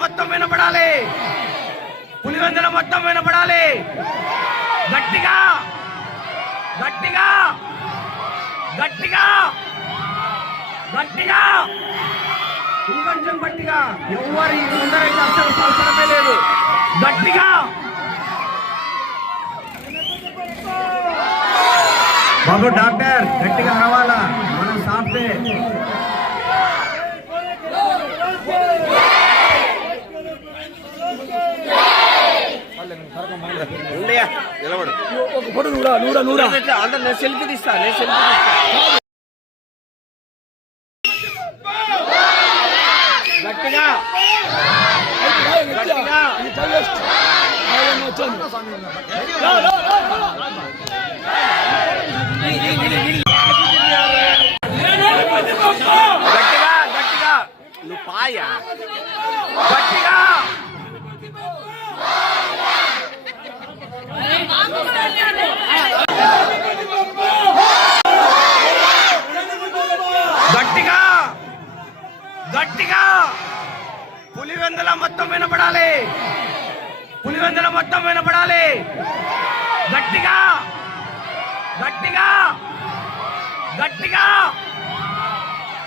మొత్తం వినపడాలి. పులివెందుల మొత్తం వినపడాలి. గట్టిగా గట్టిగా గట్టిగా గట్టిగా. ఇంకొంచెం గట్టిగా ఎవరి ముందరైతే అసలు అవసరమే లేదు. గట్టిగా. బాబు డాక్టర్ గట్టిగా రావాలా? మనం సాఫ్టే. ఉండయా? నిలబడు. ఒక ఫోటో నూరా నూరా. నూరా అంటే నేను సెల్ఫీ తీస్తా నేను సెల్ఫీ తీస్తా. గట్టిగా. గట్టిగా. గట్టిగా గట్టిగా. నువ్వు పాయా? గట్టిగా. గట్టిగా పులివెందుల మొత్తం వినపడాలి. పులివెందుల మొత్తం వినపడాలి. గట్టిగా గట్టిగా గట్టిగా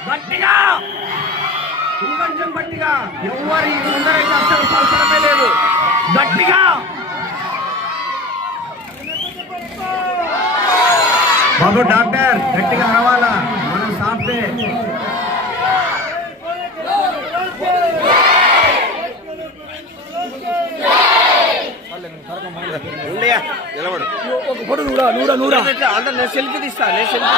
గట్టిగా. ఇంకొంచెం గట్టిగా ఎవరి ముందరైతే అసలు అవసరమే లేదు. గట్టిగా. బాబు డాక్టర్ గట్టిగా రావాలి మనం సాఫ్టే ఉండయా నిలబడు. ఒక ఫోటో నూరా నూరా. నూరా అంటే సెల్ఫీ తీస్తా నేను సెల్ఫీ